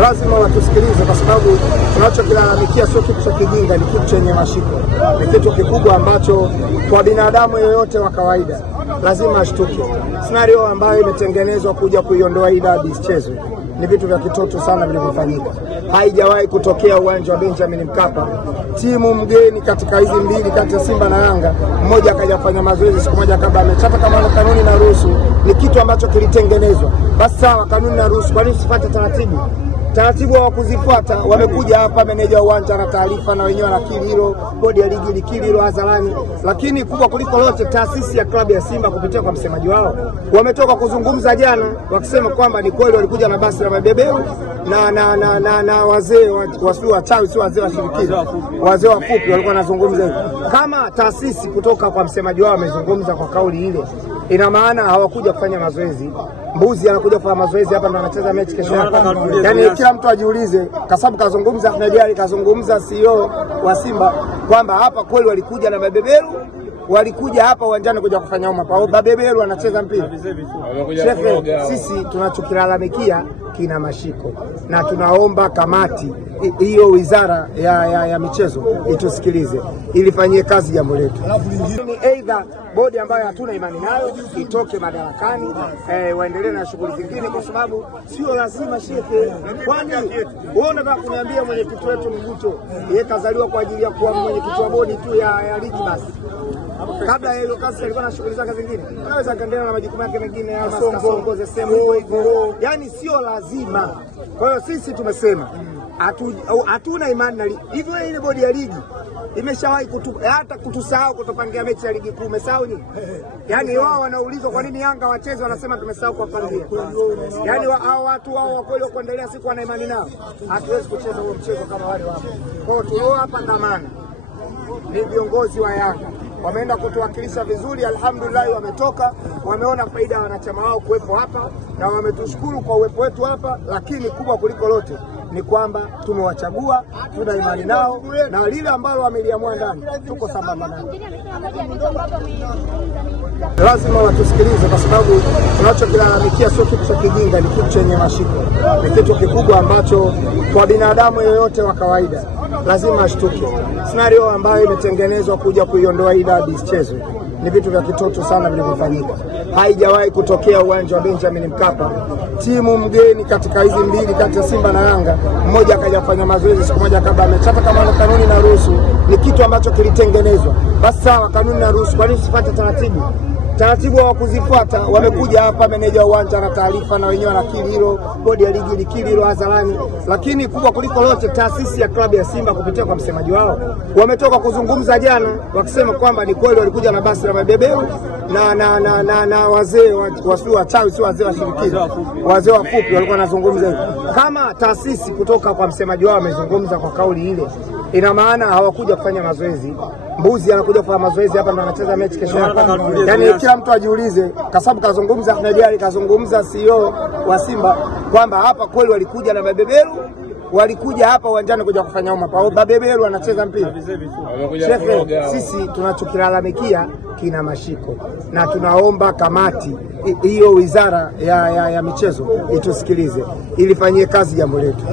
Lazima watusikilize kwa sababu tunachokilalamikia sio kitu cha kijinga, ni kitu chenye mashiko. Ni kitu kikubwa ambacho kwa binadamu yoyote wa kawaida lazima ashtuke. Scenario ambayo imetengenezwa kuja kuiondoa hii dabi isichezwe ni vitu vya kitoto sana vilivyofanyika. Haijawahi kutokea uwanja wa Benjamin Mkapa timu mgeni katika hizi mbili kati ya Simba na Yanga, mmoja akaja kufanya mazoezi siku moja kabla amechapa. Kama kanuni na ruhusu, ni kitu ambacho kilitengenezwa. Basi sawa, kanuni na ruhusu, kwa nini usifuate taratibu hawakuzifuata? Wamekuja hapa, meneja wa uwanja na taarifa na wenyewe wanakiri hilo, bodi ya ligi likiri hilo hadharani. Lakini kubwa kuliko lote, taasisi ya klabu ya Simba kupitia kwa msemaji wao wametoka kuzungumza jana, wakisema kwamba ni kweli walikuja na basi la mabeberu na wazee wachawi, sio wazee wa shirikisho, wazee wafupi walikuwa wanazungumza hivyo. Kama taasisi kutoka kwa msemaji wao wamezungumza kwa kauli ile, ina maana hawakuja kufanya mazoezi. Mbuzi anakuja kufanya mazoezi hapa, ndo anacheza mechi kesho hapa. Yani kila mtu ajiulize, kwa sababu kazungumza Ahmed Ali, kazungumza CEO wa Simba kwamba hapa kweli walikuja na mabeberu, walikuja hapa uwanjani kuja kufanya umma. Mabeberu anacheza mpira. Shefe, sisi tunachokilalamikia kina mashiko, na tunaomba kamati hiyo, wizara ya michezo itusikilize, ilifanyie kazi jambo letu. Ni aidha bodi ambayo hatuna imani nayo itoke madarakani, waendelee na shughuli zingine, kwa sababu sio lazima shefe. Kwani wewe unataka kuniambia mwenyekiti wetu Mguto yeye kazaliwa kwa ajili ya kuwa mwenyekiti wa bodi tu ya ligi basi? Kabla ya hiyo kazi alikuwa na shughuli zake zingine, anaweza kaendelea na majukumu yake mengine ya songoze sehemu hivyo. Yani sio lazima. Kwa hiyo sisi tumesema hatuna imani na hivyo. Ile bodi ya ligi imeshawahi hata kutusahau kutupangia mechi ya ligi kuu. Umesahau nini? Yani wao wanaulizwa kwa nini Yanga wacheze, wanasema tumesahau kuwapangia. Yani hao watu wao wa kweli kuendelea siku wana imani nao, hatuwezi kucheza huo mchezo kama wale wapo. Kwa hiyo tulio hapa dhamana ni viongozi wa Yanga, wameenda kutuwakilisha vizuri, alhamdulillah. Wametoka, wameona faida ya wanachama wao kuwepo hapa na wametushukuru kwa uwepo wetu hapa. Lakini kubwa kuliko lote ni kwamba tumewachagua, tuna imani nao, na lile ambalo wameliamua ndani tuko sambamba nao. Lazima watusikilize kwa sababu tunachokilalamikia sio kitu cha kijinga, ni kitu chenye mashiko. Ni kitu kikubwa ambacho kwa binadamu yoyote wa kawaida lazima ashtuke. Scenario ambayo imetengenezwa kuja kuiondoa hii dabi isichezwe ni vitu vya kitoto sana vilivyofanyika. Haijawahi kutokea uwanja wa Benjamin Mkapa timu mgeni katika hizi mbili kati ya Simba na Yanga, mmoja akaja kufanya mazoezi siku moja kabla amechapa. Kama kanuni na ruhusu, ni kitu ambacho kilitengenezwa. Basi sawa, kanuni na ruhusu, kwa nini usifuate taratibu hawakuzifuata? Wamekuja hapa, meneja wa uwanja na taarifa na wenyewe wanakiri hilo, bodi ya ligi likiri hilo hadharani. Lakini kubwa kuliko lote, taasisi ya klabu ya Simba kupitia kwa msemaji wao wametoka kuzungumza jana, wakisema kwamba ni kweli walikuja na basi la mabeberu na wazee wachawi, sio wazee wa shirikisho, wazee wafupi walikuwa wanazungumza hivyo. Kama taasisi kutoka kwa msemaji wao wamezungumza kwa kauli ile, ina maana hawakuja kufanya mazoezi. Mbuzi anakuja kufanya mazoezi hapa, ndo anacheza mechi kesho hapa. Yani kila mtu ajiulize, kwa sababu kazungumza Ahmed Ali, kazungumza CEO wa Simba kwamba hapa kweli walikuja na mabeberu, walikuja hapa uwanjani kuja kufanya umma. Mabeberu anacheza mpira. Shefe, sisi tunachokilalamikia kina mashiko, na tunaomba kamati hiyo, wizara ya michezo itusikilize, ilifanyie kazi jambo letu.